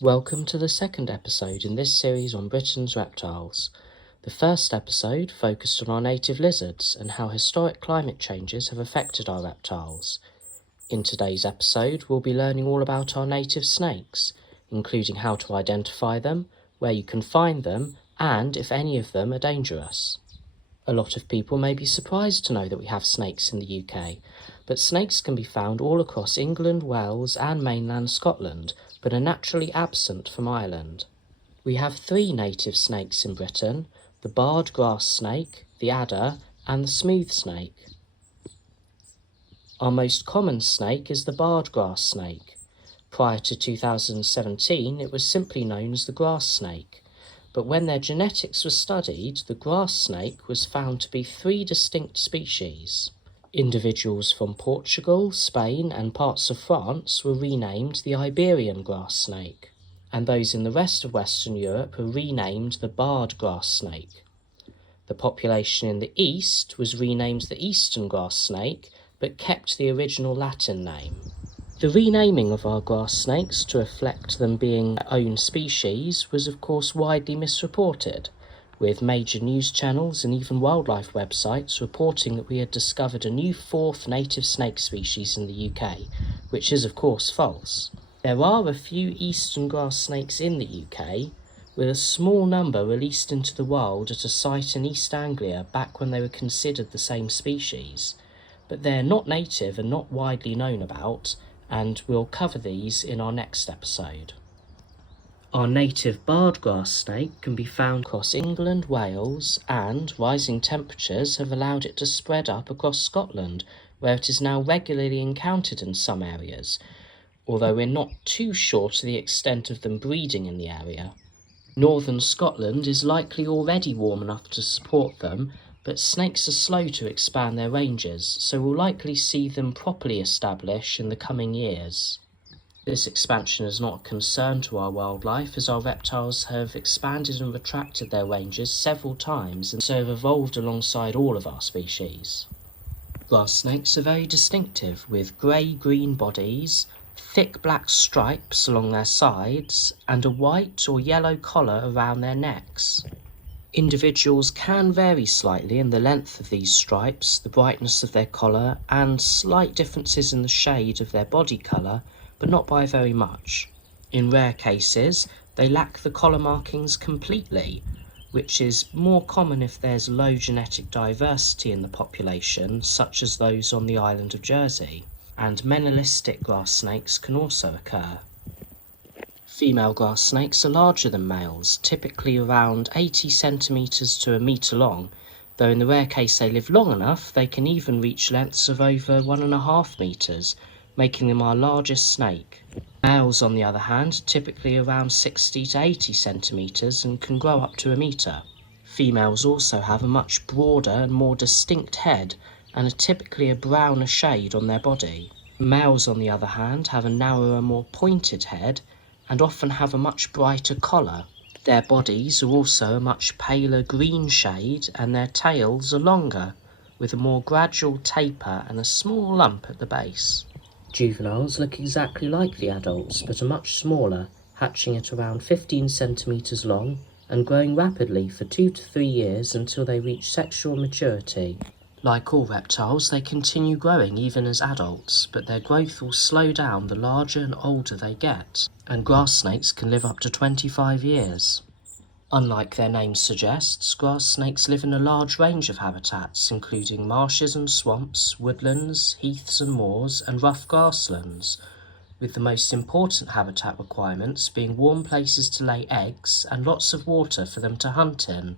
Welcome to the second episode in this series on Britain's reptiles. The first episode focused on our native lizards and how historic climate changes have affected our reptiles. In today's episode, we'll be learning all about our native snakes, including how to identify them, where you can find them, and if any of them are dangerous. A lot of people may be surprised to know that we have snakes in the UK, but snakes can be found all across England, Wales and mainland Scotland, but are naturally absent from Ireland. We have 3 native snakes in Britain: the barred grass snake, the adder and the smooth snake. Our most common snake is the barred grass snake. Prior to 2017 it was simply known as the grass snake, but when their genetics were studied, the grass snake was found to be 3 distinct species. Individuals from Portugal, Spain and parts of France were renamed the Iberian grass snake, and those in the rest of Western Europe were renamed the barred grass snake. The population in the East was renamed the eastern grass snake, but kept the original Latin name. The renaming of our grass snakes to reflect them being their own species was of course widely misreported, with major news channels and even wildlife websites reporting that we had discovered a new 4th native snake species in the UK, which is of course false. There are a few eastern grass snakes in the UK, with a small number released into the wild at a site in East Anglia back when they were considered the same species, but they're not native and not widely known about, and we'll cover these in our next episode. Our native barred grass snake can be found across England, Wales, and rising temperatures have allowed it to spread up across Scotland, where it is now regularly encountered in some areas, although we're not too sure to the extent of them breeding in the area. Northern Scotland is likely already warm enough to support them, but snakes are slow to expand their ranges, so we'll likely see them properly establish in the coming years. This expansion is not a concern to our wildlife, as our reptiles have expanded and retracted their ranges several times and so have evolved alongside all of our species. Grass snakes are very distinctive, with grey-green bodies, thick black stripes along their sides, and a white or yellow collar around their necks. Individuals can vary slightly in the length of these stripes, the brightness of their collar, and slight differences in the shade of their body colour, but not by very much. In rare cases, they lack the collar markings completely, which is more common if there's low genetic diversity in the population, such as those on the island of Jersey, and menelistic grass snakes can also occur. Female grass snakes are larger than males, typically around 80 centimetres to a metre long, though in the rare case they live long enough, they can even reach lengths of over 1.5 metres, making them our largest snake. Males, on the other hand, typically around 60 to 80 centimetres and can grow up to a metre. Females also have a much broader and more distinct head and are typically a browner shade on their body. Males, on the other hand, have a narrower, more pointed head and often have a much brighter collar. Their bodies are also a much paler green shade and their tails are longer, with a more gradual taper and a small lump at the base. Juveniles look exactly like the adults, but are much smaller, hatching at around 15 centimetres long and growing rapidly for 2 to 3 years until they reach sexual maturity. Like all reptiles, they continue growing even as adults, but their growth will slow down the larger and older they get, and grass snakes can live up to 25 years. Unlike their name suggests, grass snakes live in a large range of habitats, including marshes and swamps, woodlands, heaths and moors, and rough grasslands, with the most important habitat requirements being warm places to lay eggs and lots of water for them to hunt in.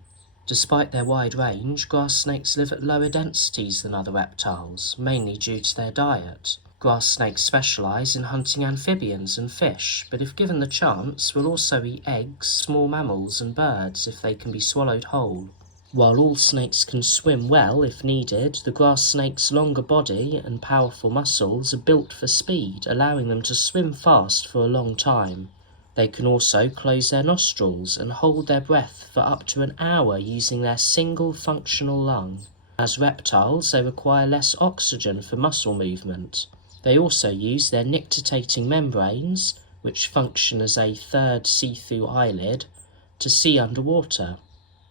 Despite their wide range, grass snakes live at lower densities than other reptiles, mainly due to their diet. Grass snakes specialise in hunting amphibians and fish, but if given the chance, will also eat eggs, small mammals and birds if they can be swallowed whole. While all snakes can swim well if needed, the grass snake's longer body and powerful muscles are built for speed, allowing them to swim fast for a long time. They can also close their nostrils and hold their breath for up to an hour using their single functional lung. As reptiles, they require less oxygen for muscle movement. They also use their nictitating membranes, which function as a third see-through eyelid, to see underwater.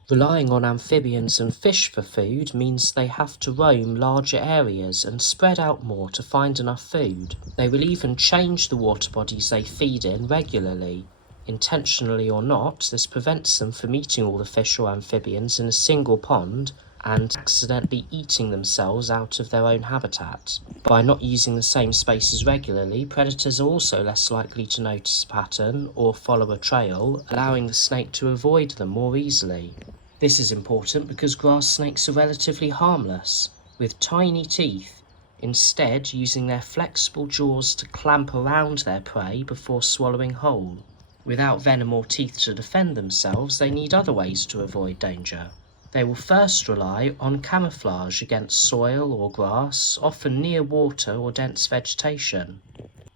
Relying on amphibians and fish for food means they have to roam larger areas and spread out more to find enough food. They will even change the water bodies they feed in regularly. Intentionally or not, this prevents them from eating all the fish or amphibians in a single pond and accidentally eating themselves out of their own habitat. By not using the same spaces regularly, predators are also less likely to notice a pattern or follow a trail, allowing the snake to avoid them more easily. This is important because grass snakes are relatively harmless, with tiny teeth, instead using their flexible jaws to clamp around their prey before swallowing whole. Without venom or teeth to defend themselves, they need other ways to avoid danger. They will first rely on camouflage against soil or grass, often near water or dense vegetation.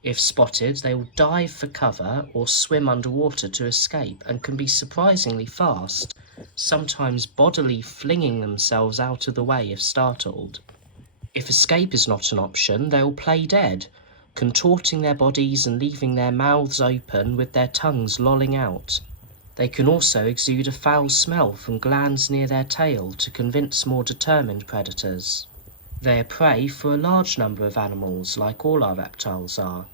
If spotted, they will dive for cover or swim underwater to escape and can be surprisingly fast, sometimes bodily flinging themselves out of the way if startled. If escape is not an option, they will play dead, contorting their bodies and leaving their mouths open with their tongues lolling out. They can also exude a foul smell from glands near their tail to convince more determined predators. They are prey for a large number of animals, like all our reptiles are.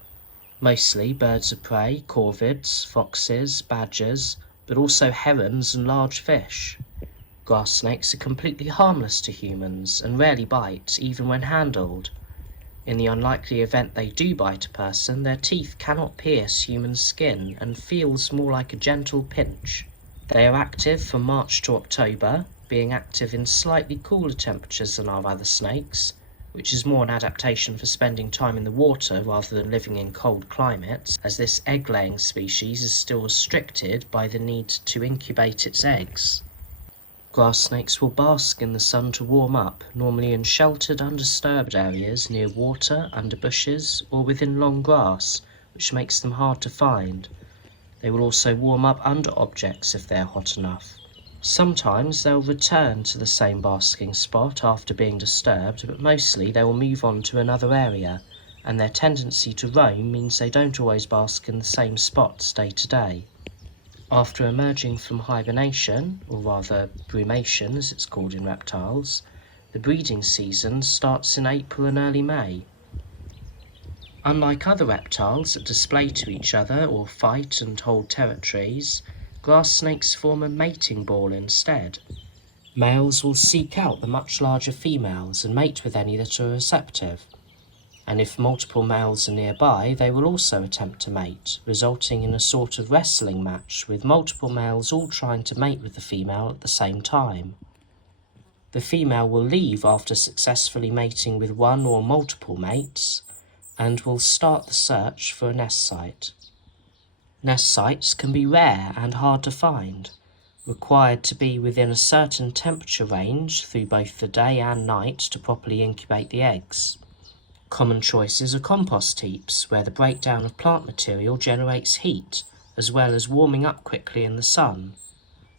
Mostly birds of prey, corvids, foxes, badgers, but also herons and large fish. Grass snakes are completely harmless to humans and rarely bite, even when handled. In the unlikely event they do bite a person, their teeth cannot pierce human skin and feels more like a gentle pinch. They are active from March to October, being active in slightly cooler temperatures than our other snakes, which is more an adaptation for spending time in the water rather than living in cold climates, as this egg-laying species is still restricted by the need to incubate its eggs. Grass snakes will bask in the sun to warm up, normally in sheltered, undisturbed areas near water, under bushes, or within long grass, which makes them hard to find. They will also warm up under objects if they are hot enough. Sometimes they'll return to the same basking spot after being disturbed, but mostly they will move on to another area, and their tendency to roam means they don't always bask in the same spots day to day. After emerging from hibernation, or rather brumation as it's called in reptiles, the breeding season starts in April and early May. Unlike other reptiles that display to each other or fight and hold territories, grass snakes form a mating ball instead. Males will seek out the much larger females and mate with any that are receptive. And if multiple males are nearby, they will also attempt to mate, resulting in a sort of wrestling match with multiple males all trying to mate with the female at the same time. The female will leave after successfully mating with one or multiple mates, and will start the search for a nest site. Nest sites can be rare and hard to find, required to be within a certain temperature range through both the day and night to properly incubate the eggs. Common choices are compost heaps, where the breakdown of plant material generates heat, as well as warming up quickly in the sun.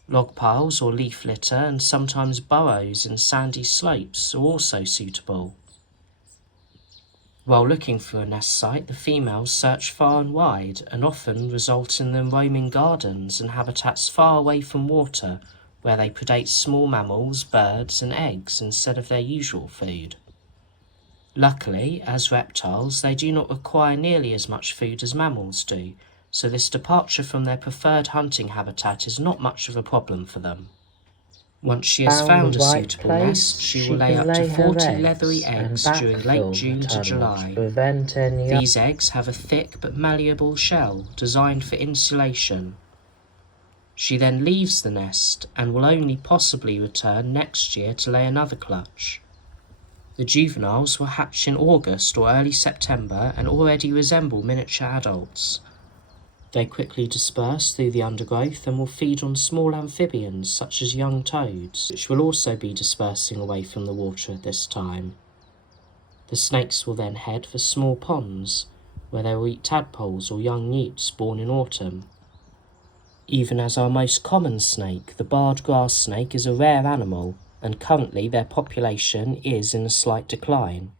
Log piles or leaf litter and sometimes burrows in sandy slopes are also suitable. While looking for a nest site, the females search far and wide, and often result in them roaming gardens and habitats far away from water, where they predate small mammals, birds and eggs instead of their usual food. Luckily, as reptiles, they do not require nearly as much food as mammals do, so this departure from their preferred hunting habitat is not much of a problem for them. Once she has found a suitable nest, she will lay up to 40 leathery eggs during late June to July. These eggs have a thick but malleable shell designed for insulation. She then leaves the nest and will only possibly return next year to lay another clutch. The juveniles will hatch in August or early September and already resemble miniature adults. They quickly disperse through the undergrowth and will feed on small amphibians such as young toads, which will also be dispersing away from the water at this time. The snakes will then head for small ponds, where they will eat tadpoles or young newts born in autumn. Even as our most common snake, the barred grass snake is a rare animal, and currently their population is in a slight decline.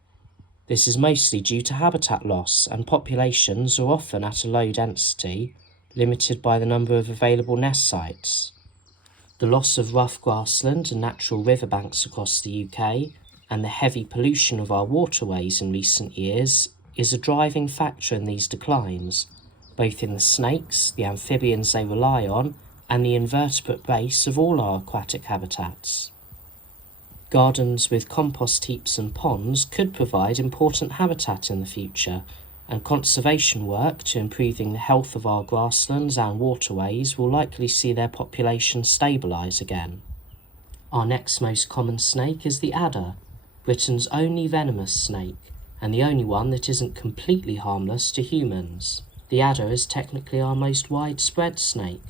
This is mostly due to habitat loss, and populations are often at a low density, limited by the number of available nest sites. The loss of rough grassland and natural riverbanks across the UK, and the heavy pollution of our waterways in recent years, is a driving factor in these declines, both in the snakes, the amphibians they rely on, and the invertebrate base of all our aquatic habitats. Gardens with compost heaps and ponds could provide important habitat in the future, and conservation work to improving the health of our grasslands and waterways will likely see their population stabilise again. Our next most common snake is the adder, Britain's only venomous snake, and the only one that isn't completely harmless to humans. The adder is technically our most widespread snake,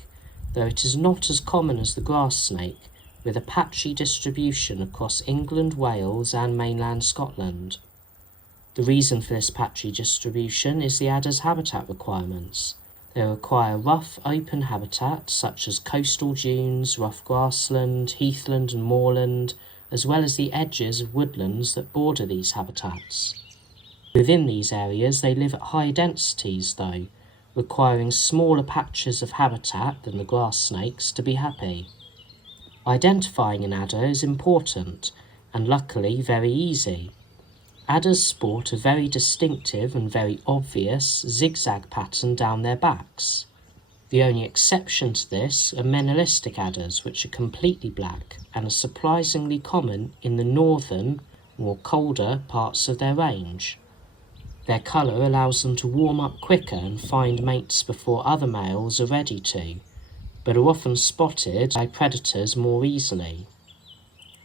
though it is not as common as the grass snake, with a patchy distribution across England, Wales and mainland Scotland. The reason for this patchy distribution is the adder's habitat requirements. They require rough, open habitat such as coastal dunes, rough grassland, heathland and moorland, as well as the edges of woodlands that border these habitats. Within these areas they live at high densities though, requiring smaller patches of habitat than the grass snakes to be happy. Identifying an adder is important, and luckily very easy. Adders sport a very distinctive and very obvious zigzag pattern down their backs. The only exception to this are menelistic adders, which are completely black and are surprisingly common in the northern, more colder parts of their range. Their colour allows them to warm up quicker and find mates before other males are ready to, but are often spotted by predators more easily.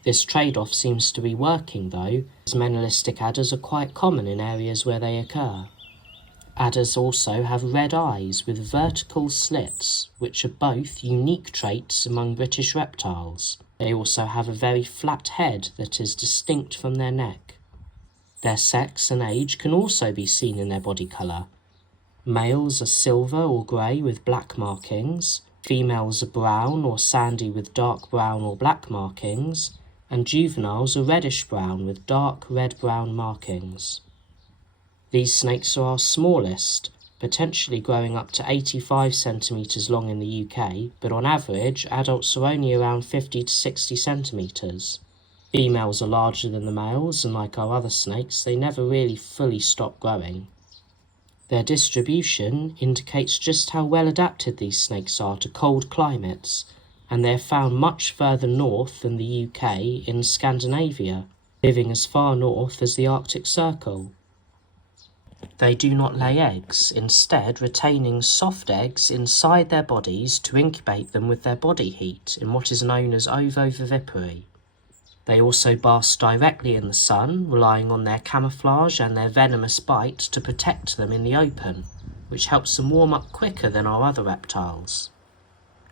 This trade-off seems to be working though, as menelistic adders are quite common in areas where they occur. Adders also have red eyes with vertical slits, which are both unique traits among British reptiles. They also have a very flat head that is distinct from their neck. Their sex and age can also be seen in their body colour. Males are silver or grey with black markings, females are brown or sandy with dark brown or black markings, and juveniles are reddish-brown with dark red-brown markings. These snakes are our smallest, potentially growing up to 85 centimetres long in the UK, but on average adults are only around 50 to 60 centimetres. Females are larger than the males, and like our other snakes, they never really fully stop growing. Their distribution indicates just how well adapted these snakes are to cold climates, and they are found much further north than the UK in Scandinavia, living as far north as the Arctic Circle. They do not lay eggs, instead retaining soft eggs inside their bodies to incubate them with their body heat in what is known as ovoviviparity. They also bask directly in the sun, relying on their camouflage and their venomous bite to protect them in the open, which helps them warm up quicker than our other reptiles.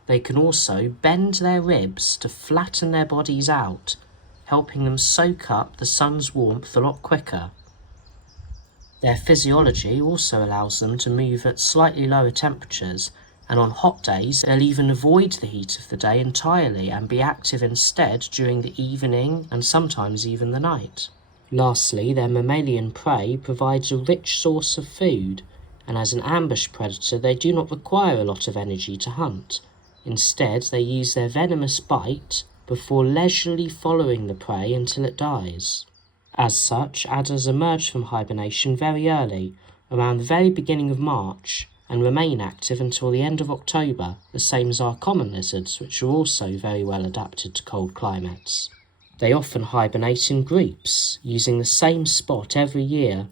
They can also bend their ribs to flatten their bodies out, helping them soak up the sun's warmth a lot quicker. Their physiology also allows them to move at slightly lower temperatures, and on hot days they'll even avoid the heat of the day entirely and be active instead during the evening and sometimes even the night. Lastly, their mammalian prey provides a rich source of food, and as an ambush predator they do not require a lot of energy to hunt. Instead, they use their venomous bite before leisurely following the prey until it dies. As such, adders emerge from hibernation very early, around the very beginning of March, and remain active until the end of October, the same as our common lizards, which are also very well adapted to cold climates. They often hibernate in groups, using the same spot every year,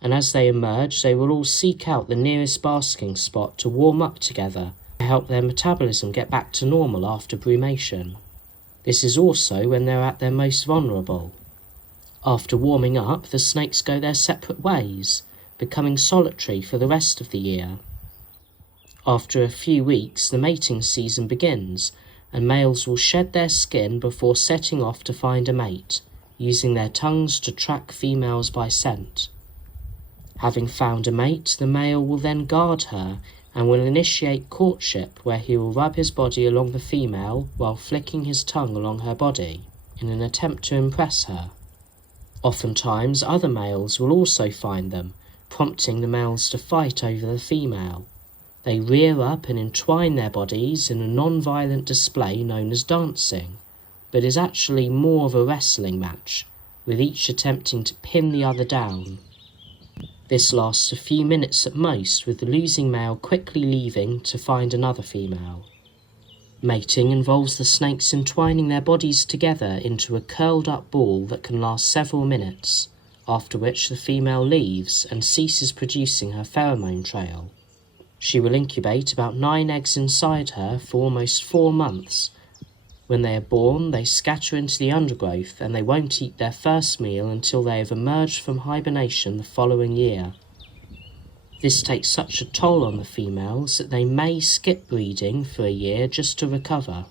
and as they emerge they will all seek out the nearest basking spot to warm up together to help their metabolism get back to normal after brumation. This is also when they're at their most vulnerable. After warming up, the snakes go their separate ways, becoming solitary for the rest of the year. After a few weeks, the mating season begins, and males will shed their skin before setting off to find a mate, using their tongues to track females by scent. Having found a mate, the male will then guard her and will initiate courtship, where he will rub his body along the female while flicking his tongue along her body, in an attempt to impress her. Oftentimes, other males will also find them, prompting the males to fight over the female. They rear up and entwine their bodies in a non-violent display known as dancing, but is actually more of a wrestling match, with each attempting to pin the other down. This lasts a few minutes at most, with the losing male quickly leaving to find another female. Mating involves the snakes entwining their bodies together into a curled-up ball that can last several minutes, after which the female leaves and ceases producing her pheromone trail. She will incubate about 9 eggs inside her for almost 4 months. When they are born, they scatter into the undergrowth and they won't eat their first meal until they have emerged from hibernation the following year. This takes such a toll on the females that they may skip breeding for a year just to recover.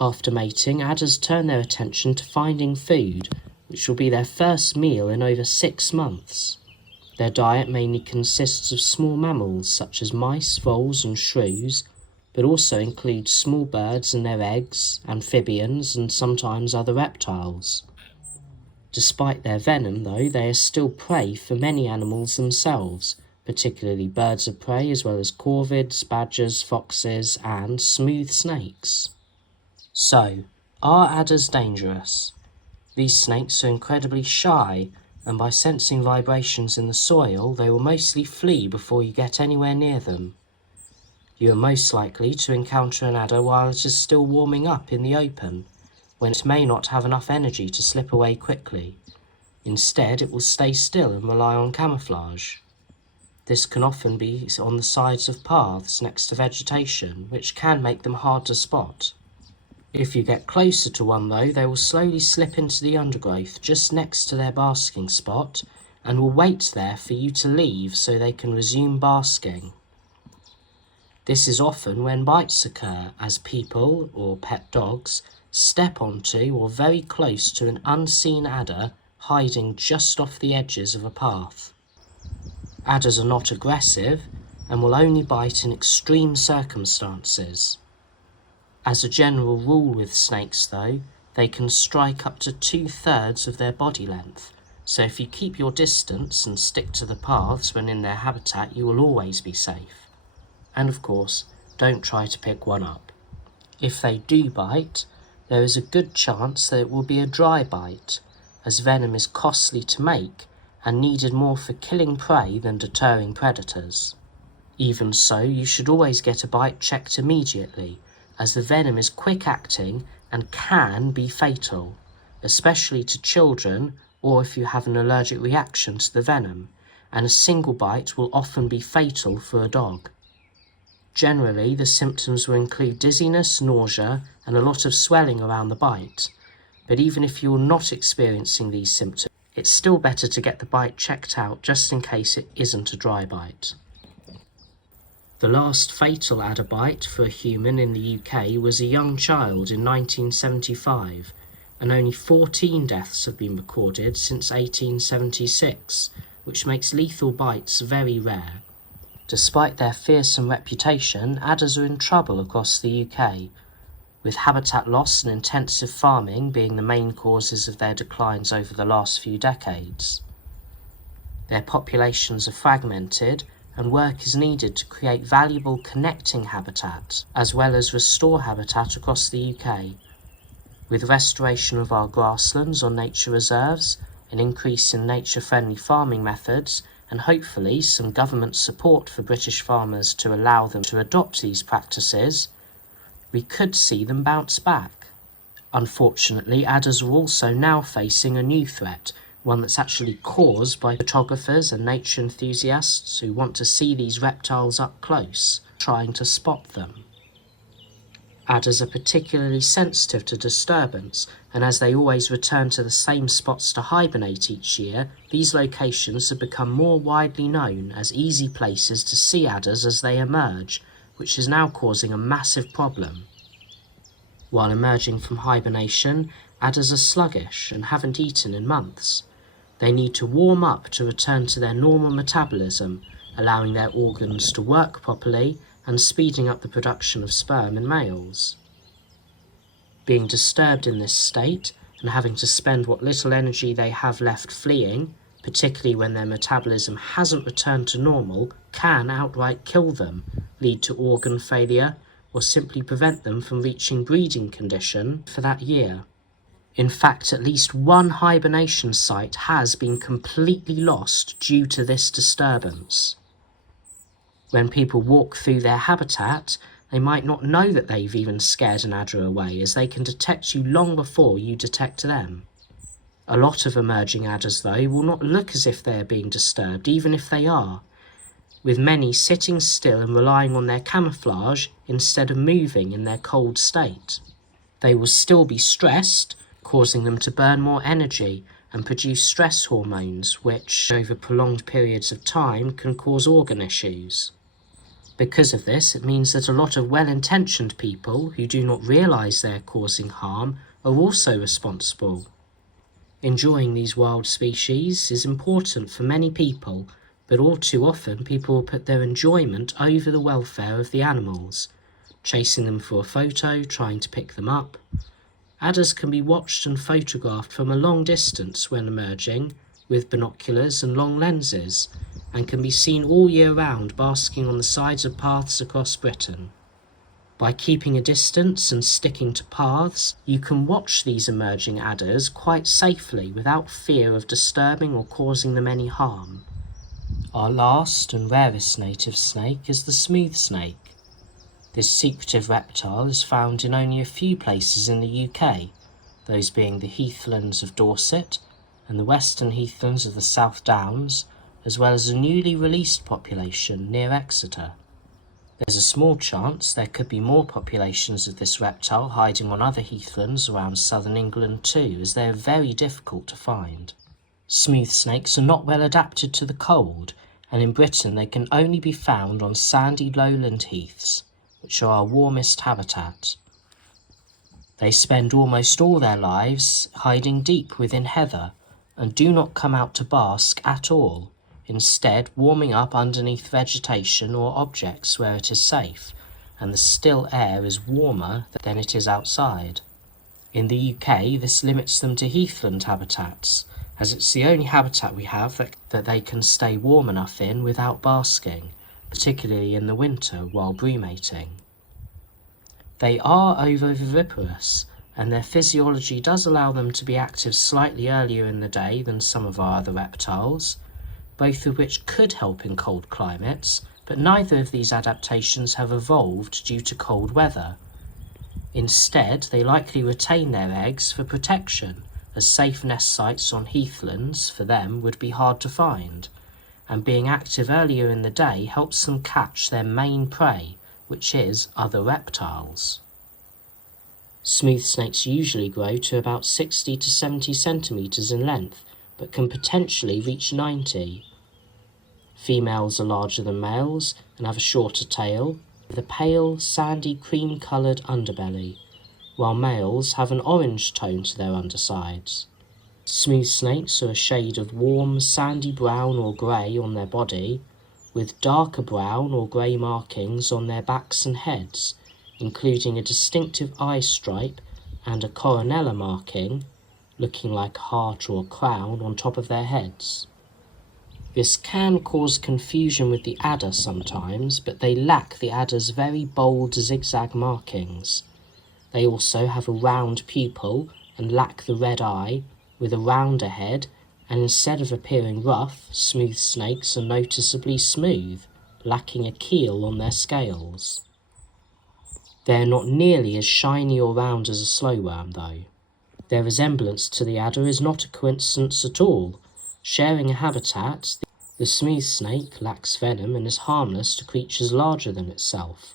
After mating, adders turn their attention to finding food, which will be their first meal in over 6 months. Their diet mainly consists of small mammals such as mice, voles and shrews, but also includes small birds and their eggs, amphibians and sometimes other reptiles. Despite their venom, though, they are still prey for many animals themselves, particularly birds of prey as well as corvids, badgers, foxes and smooth snakes. So, are adders dangerous? These snakes are incredibly shy, and by sensing vibrations in the soil, they will mostly flee before you get anywhere near them. You are most likely to encounter an adder while it is still warming up in the open, when it may not have enough energy to slip away quickly. Instead, it will stay still and rely on camouflage. This can often be on the sides of paths next to vegetation, which can make them hard to spot. If you get closer to one though, they will slowly slip into the undergrowth just next to their basking spot and will wait there for you to leave so they can resume basking. This is often when bites occur, as people, or pet dogs, step onto or very close to an unseen adder hiding just off the edges of a path. Adders are not aggressive and will only bite in extreme circumstances. As a general rule with snakes though, they can strike up to 2/3 of their body length, so if you keep your distance and stick to the paths when in their habitat, you will always be safe. And of course, don't try to pick one up. If they do bite, there is a good chance that it will be a dry bite, as venom is costly to make and needed more for killing prey than deterring predators. Even so, you should always get a bite checked immediately, as the venom is quick-acting and can be fatal, especially to children or if you have an allergic reaction to the venom, and a single bite will often be fatal for a dog. Generally, the symptoms will include dizziness, nausea, and a lot of swelling around the bite, but even if you're not experiencing these symptoms, it's still better to get the bite checked out just in case it isn't a dry bite. The last fatal adder bite for a human in the UK was a young child in 1975, and only 14 deaths have been recorded since 1876, which makes lethal bites very rare. Despite their fearsome reputation, adders are in trouble across the UK, with habitat loss and intensive farming being the main causes of their declines over the last few decades. Their populations are fragmented, and work is needed to create valuable connecting habitat, as well as restore habitat across the UK. With restoration of our grasslands or nature reserves, an increase in nature-friendly farming methods, and hopefully some government support for British farmers to allow them to adopt these practices, we could see them bounce back. Unfortunately, adders are also now facing a new threat, one that's actually caused by photographers and nature enthusiasts who want to see these reptiles up close, trying to spot them. Adders are particularly sensitive to disturbance, and as they always return to the same spots to hibernate each year, these locations have become more widely known as easy places to see adders as they emerge, which is now causing a massive problem. While emerging from hibernation, adders are sluggish and haven't eaten in months. They need to warm up to return to their normal metabolism, allowing their organs to work properly and speeding up the production of sperm in males. Being disturbed in this state, and having to spend what little energy they have left fleeing, particularly when their metabolism hasn't returned to normal, can outright kill them, lead to organ failure, or simply prevent them from reaching breeding condition for that year. In fact, at least one hibernation site has been completely lost due to this disturbance. When people walk through their habitat, they might not know that they've even scared an adder away, as they can detect you long before you detect them. A lot of emerging adders, though, will not look as if they are being disturbed, even if they are, with many sitting still and relying on their camouflage instead of moving in their cold state. They will still be stressed, causing them to burn more energy and produce stress hormones, which, over prolonged periods of time, can cause organ issues. Because of this, it means that a lot of well-intentioned people who do not realise they are causing harm are also responsible. Enjoying these wild species is important for many people, but all too often people will put their enjoyment over the welfare of the animals, chasing them for a photo, trying to pick them up. Adders can be watched and photographed from a long distance when emerging, with binoculars and long lenses, and can be seen all year round basking on the sides of paths across Britain. By keeping a distance and sticking to paths, you can watch these emerging adders quite safely without fear of disturbing or causing them any harm. Our last and rarest native snake is the smooth snake. This secretive reptile is found in only a few places in the UK, those being the heathlands of Dorset and the western heathlands of the South Downs, as well as a newly released population near Exeter. There's a small chance there could be more populations of this reptile hiding on other heathlands around southern England too, as they are very difficult to find. Smooth snakes are not well adapted to the cold, and in Britain they can only be found on sandy lowland heaths, which are our warmest habitat. They spend almost all their lives hiding deep within heather, and do not come out to bask at all, instead warming up underneath vegetation or objects where it is safe, and the still air is warmer than it is outside. In the UK, this limits them to heathland habitats, as it's the only habitat we have that they can stay warm enough in without basking, particularly in the winter while brumating. They are ovoviviparous, and their physiology does allow them to be active slightly earlier in the day than some of our other reptiles, both of which could help in cold climates, but neither of these adaptations have evolved due to cold weather. Instead, they likely retain their eggs for protection, as safe nest sites on heathlands for them would be hard to find, and being active earlier in the day helps them catch their main prey, which is other reptiles. Smooth snakes usually grow to about 60 to 70 centimetres in length, but can potentially reach 90. Females are larger than males and have a shorter tail, with a pale, sandy cream-coloured underbelly, while males have an orange tone to their undersides. Smooth snakes are a shade of warm, sandy brown or grey on their body, with darker brown or grey markings on their backs and heads, including a distinctive eye stripe and a coronella marking, looking like a heart or a crown on top of their heads. This can cause confusion with the adder sometimes, but they lack the adder's very bold zigzag markings. They also have a round pupil and lack the red eye, with a rounder head, and instead of appearing rough, smooth snakes are noticeably smooth, lacking a keel on their scales. They are not nearly as shiny or round as a slowworm, though. Their resemblance to the adder is not a coincidence at all. Sharing a habitat, the smooth snake lacks venom and is harmless to creatures larger than itself.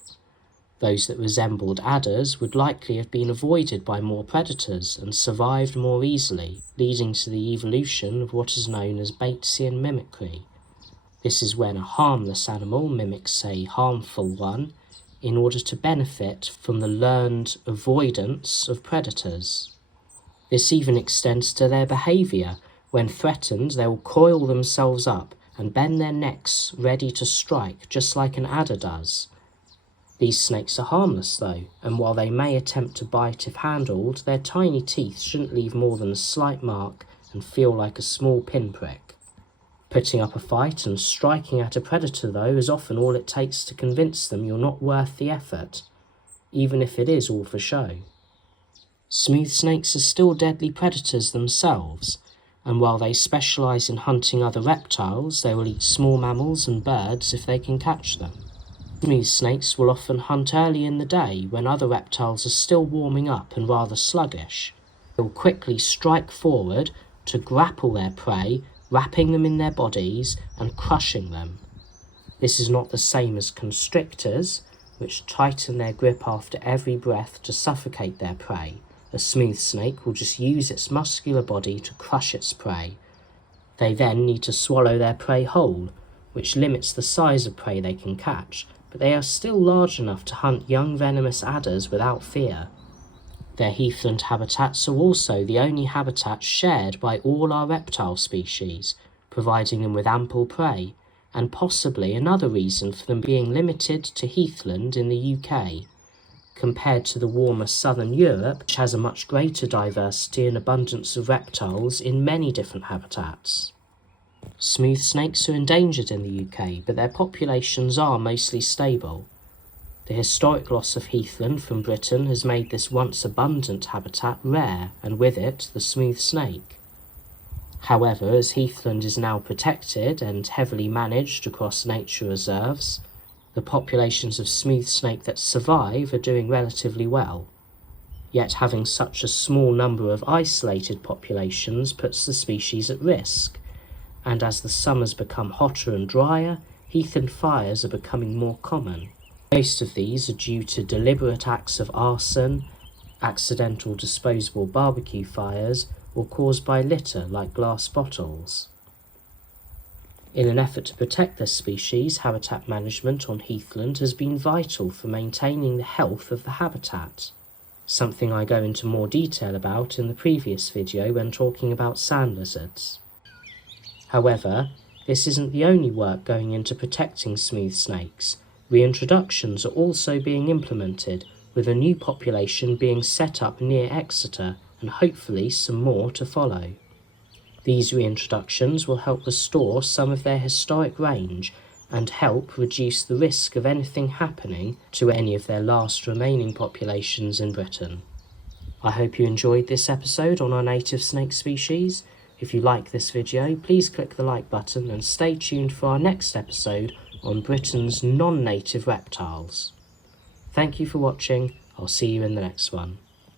Those that resembled adders would likely have been avoided by more predators and survived more easily, leading to the evolution of what is known as Batesian mimicry. This is when a harmless animal mimics a harmful one in order to benefit from the learned avoidance of predators. This even extends to their behaviour. When threatened, they will coil themselves up and bend their necks ready to strike, just like an adder does. These snakes are harmless though, and while they may attempt to bite if handled, their tiny teeth shouldn't leave more than a slight mark and feel like a small pinprick. Putting up a fight and striking at a predator though is often all it takes to convince them you're not worth the effort, even if it is all for show. Smooth snakes are still deadly predators themselves, and while they specialise in hunting other reptiles, they will eat small mammals and birds if they can catch them. Smooth snakes will often hunt early in the day when other reptiles are still warming up and rather sluggish. They will quickly strike forward to grapple their prey, wrapping them in their bodies and crushing them. This is not the same as constrictors, which tighten their grip after every breath to suffocate their prey. A smooth snake will just use its muscular body to crush its prey. They then need to swallow their prey whole, which limits the size of prey they can catch, but they are still large enough to hunt young venomous adders without fear. Their heathland habitats are also the only habitats shared by all our reptile species, providing them with ample prey, and possibly another reason for them being limited to heathland in the UK, compared to the warmer southern Europe, which has a much greater diversity and abundance of reptiles in many different habitats. Smooth snakes are endangered in the UK, but their populations are mostly stable. The historic loss of heathland from Britain has made this once abundant habitat rare, and with it the smooth snake. However, as heathland is now protected and heavily managed across nature reserves, the populations of smooth snake that survive are doing relatively well. Yet having such a small number of isolated populations puts the species at risk, and as the summers become hotter and drier, heathland fires are becoming more common. Most of these are due to deliberate acts of arson, accidental disposable barbecue fires, or caused by litter like glass bottles. In an effort to protect this species, habitat management on heathland has been vital for maintaining the health of the habitat, something I go into more detail about in the previous video when talking about sand lizards. However, this isn't the only work going into protecting smooth snakes. Reintroductions are also being implemented, with a new population being set up near Exeter and hopefully some more to follow. These reintroductions will help restore some of their historic range and help reduce the risk of anything happening to any of their last remaining populations in Britain. I hope you enjoyed this episode on our native snake species. If you like this video, please click the like button and stay tuned for our next episode on Britain's non-native reptiles. Thank you for watching. I'll see you in the next one.